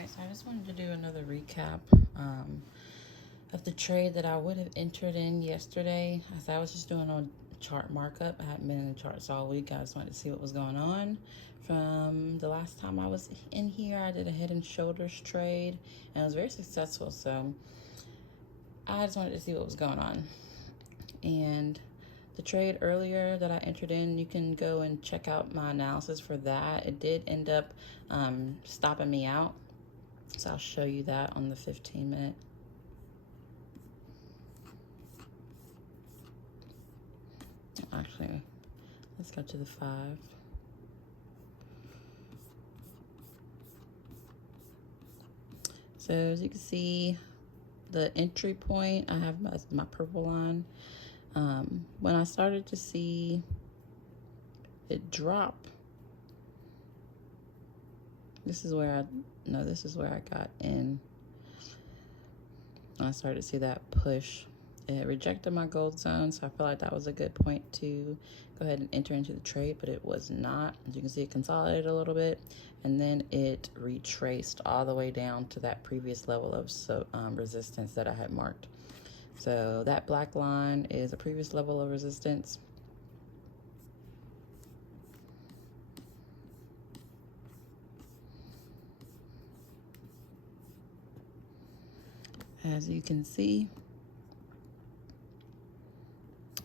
Alright, so I just wanted to do another recap of the trade that I would have entered in yesterday. As I was just doing a chart markup. I hadn't been in the charts all week. I just wanted to see what was going on. From the last time I was in here, I did a head and shoulders trade, and it was very successful. So I just wanted to see what was going on. And the trade earlier that I entered in, you can go and check out my analysis for that. It did end up stopping me out. So I'll show you that on the 15-minute. Actually, let's go to the 5. So as you can see, the entry point, I have my purple line. When I started to see it drop, this is where I got in. I started to see that push. It rejected my gold zone, so I feel like that was a good point to go ahead and enter into the trade, but it was not. As you can see, it consolidated a little bit, and then it retraced all the way down to that previous level of resistance that I had marked. So that black line is a previous level of resistance. As you can see,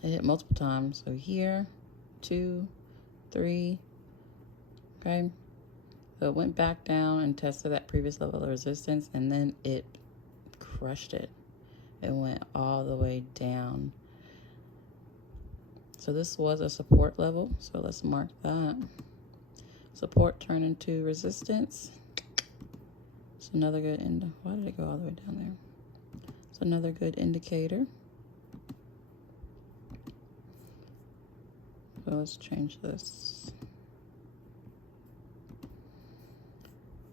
it hit multiple times. So here, 2, 3, okay? So it went back down and tested that previous level of resistance, and then it crushed it. It went all the way down. So this was a support level, so let's mark that. Support turned into resistance. It's another good why did it go all the way down there? It's another good indicator. So let's change this.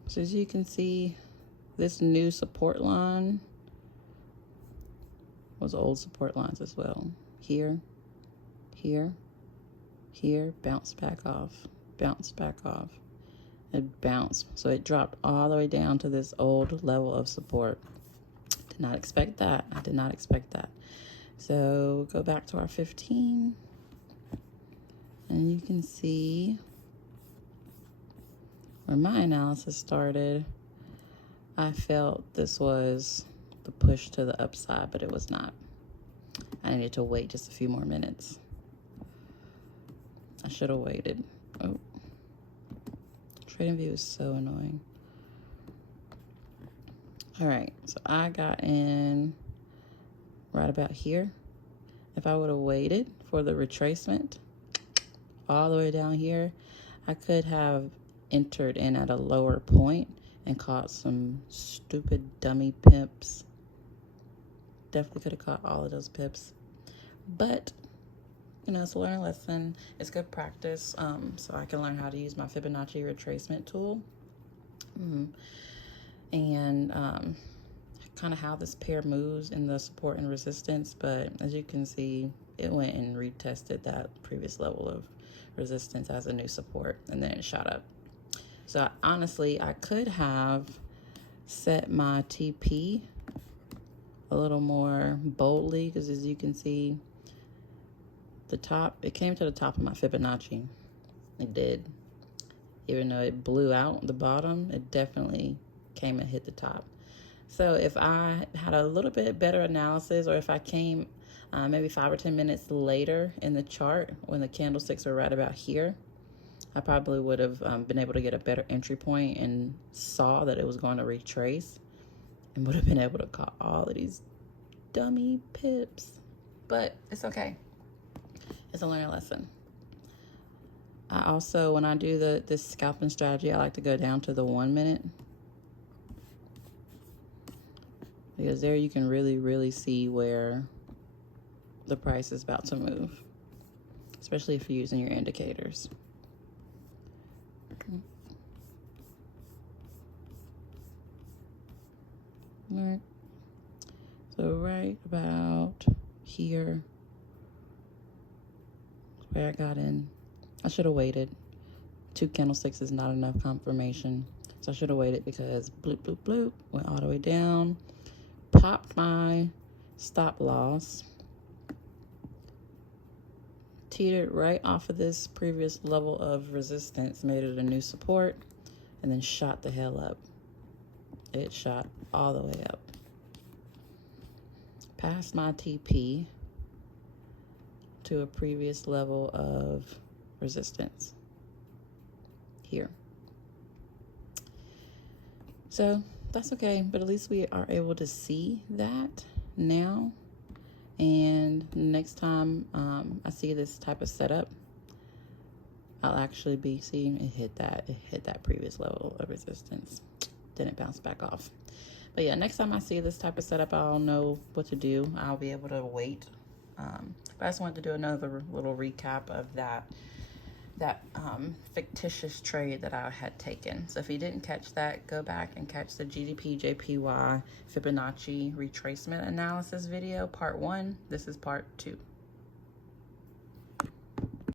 So as you can see, this new support line was old support lines as well. Here, here, here, bounce back off, bounce back off. It bounced. So it dropped all the way down to this old level of support. Did not expect that. I did not expect that. So go back to our 15. And you can see where my analysis started. I felt this was the push to the upside, but it was not. I needed to wait just a few more minutes. I should have waited. Oh, trading view is so annoying. All right, so I got in right about here. If I would have waited for the retracement all the way down here, I could have entered in at a lower point and caught some stupid dummy pips. Definitely could have caught all of those pips. But, you know, it's a learning lesson. It's good practice, so I can learn how to use my Fibonacci retracement tool. And kind of how this pair moves in the support and resistance. But as you can see, it went and retested that previous level of resistance as a new support, and then it shot up. So honestly, I could have set my TP a little more boldly, because as you can see, the top, it came to the top of my Fibonacci. It did. Even though it blew out the bottom, it definitely came and hit the top. So if I had a little bit better analysis, or if I came maybe 5 or 10 minutes later in the chart when the candlesticks were right about here, I probably would have been able to get a better entry point and saw that it was going to retrace, and would have been able to call all of these dummy pips. But it's okay. It's a learning lesson. I also, when I do this scalping strategy, I like to go down to the 1 minute, because there you can really see where the price is about to move, especially if you're using your indicators. All right. So right about here, where I got in. I should have waited. 2 candlesticks is not enough confirmation. So I should have waited because bloop, bloop, bloop, went all the way down, popped my stop loss, teetered right off of this previous level of resistance, made it a new support, and then shot the hell up. It shot all the way up. Past my TP to a previous level of resistance here. So that's okay, but at least we are able to see that now. And next time I see this type of setup, I'll actually be seeing it hit that previous level of resistance. Then it bounced back off. But yeah, next time I see this type of setup, I'll know what to do. I'll be able to wait. But I just wanted to do another little recap of that fictitious trade that I had taken. So if you didn't catch that, go back and catch the GDPJPY Fibonacci retracement analysis video, part 1. This is part 2.